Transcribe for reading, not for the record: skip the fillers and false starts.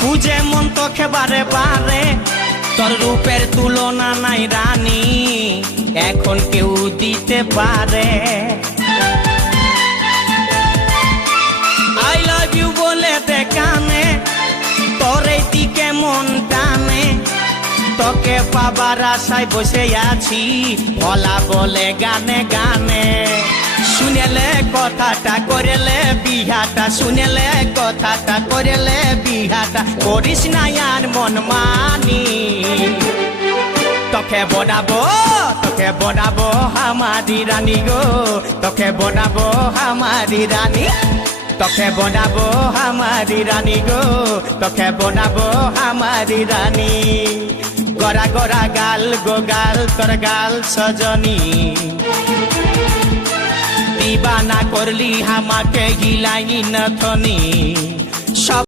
খুঁজে মন তোকে বারে বারে, তোর রূপের তুলনা নাই রানী, এখন কেউ দিতে পারে। আই লাভ ইউ বলে দে কানে, তোর এই দিকে মন টানে, তোকে পাবার আশায় বসে আছি, ভোলা বলে গানে গানে। শুনেলে কথাটা করেলে বিহাটা, শুনেলে কথাটা করেলে বিহাটা, করিস না আর মন মানি। তোকে বনাবো আমারি রানী গো, তোকে বনাবো আমারি রানী, তোকে বনাবো আমারি রানী গো, তোকে বনাবো আমারি রানী। গড়া গড়া গাল গো গাল, তোর গাল সজনী, দিবানা করলি আমাকে গিলাইনি নথনি।